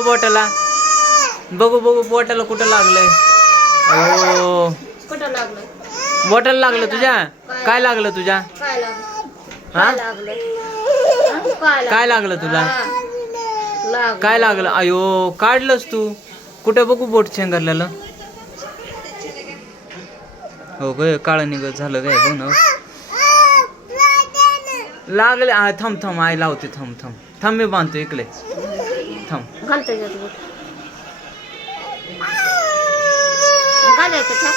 ग बोटाला. बघू बघू बोटाला कुठं लागलंय? अयो. कुठं लागलं? बोटाला लागलं तुझ्या? काय लागलं तुझ्या? काय लागलं? हा? काय लागलं? हा? काय काय लागलं तुला? लागलं. काय लागलं? अयो काढलंस तू. कुठे बघू बोट शेंगरलेलं हो ग काळ निघत झालं काय बघ ना. लागले हा थांब थांब आई लावते थांब थांब. थांब मी बांधतो इकडे. थांब. घाल त्याच्यात बोट घालायचं छा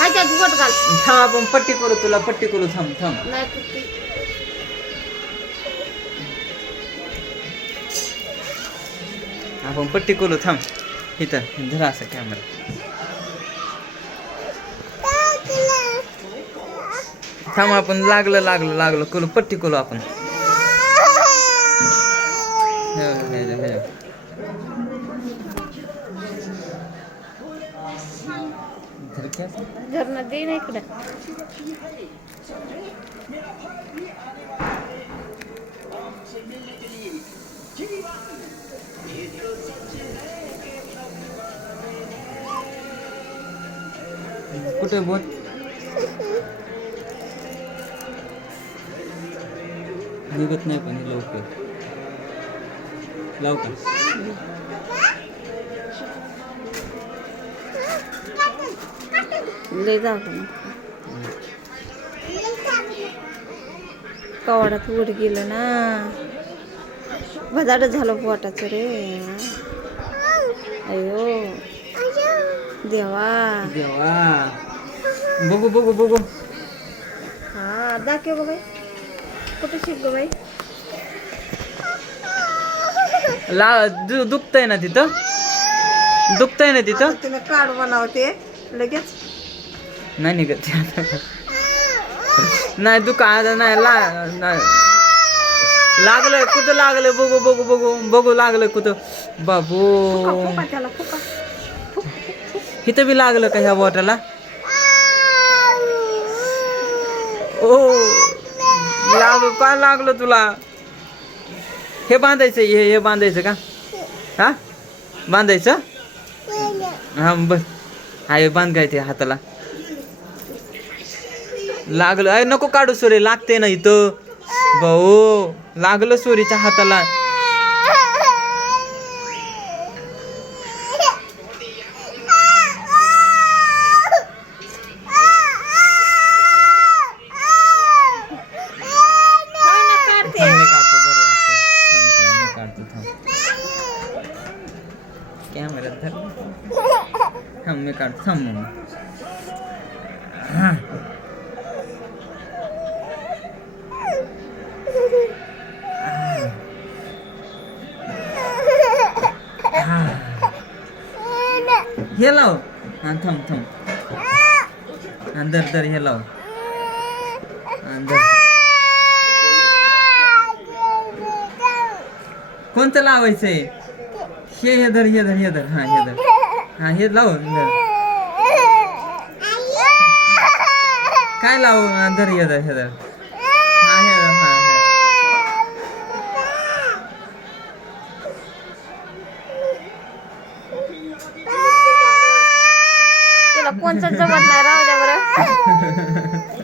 हाय त्यात बोट घाल. थांब आपण पट्टी करू तुला पट्टी करू. थांब थांब. नाही तर ती- आपण पट्टी करू थांब. इथं धरा असं कॅमेरा थांब आपण लागलं लागलं लागलं. करू पट्टी करू आपण. झरणं दे ना इकडं कुठे बोल निघत नाही पण लवकर लाव का लय कवाडात वर गेलं ना. भजाड झालं पोटाचं रे. अयो. देवा. देवा. बघू बघू बघू. हा दाखव बाई. कुठं शिक गं बाई? ला दु- दुखतंय ना तिथं? दुखतंय ना तिथं? तुम्ही कार्ड बनवते लगेच. नाही निघत. नाही दुखा आता नाही ला नाही. लागलंय कुठं लागलंय? बघू बघू बघू बघू लागलंय कुठं. बाबू. फुका त्याला फुका. इथं बी लागलं का ह्या बोटाला ओ. लागलं काय लागलं तुला? हे बांधायचं हे हे बांधायचं का? हा? बांधायचं? हा बस. हा हे बांध काय ते हाताला? लागलं. अरे नको काढू सोरे. लागते ना इथं. भाऊ लागलं सोरीच्या हाताला काढते थांब मी काढतो बरं असं थांब, थांब, मी काढतो थांब कॅमेऱ्यात धर थांब मी काढतो थांब मग हे लाव हा थांब थांब हा धर धर हे लाव हा धर कोणतं लावायचंय हे हे धर हे धर हे धर. हा हे धर. हा हे लाव धर. काय लावू? धर हे धर हे धर. हा हे धर हा कोणचं जमत नाही राहू द्या बरं.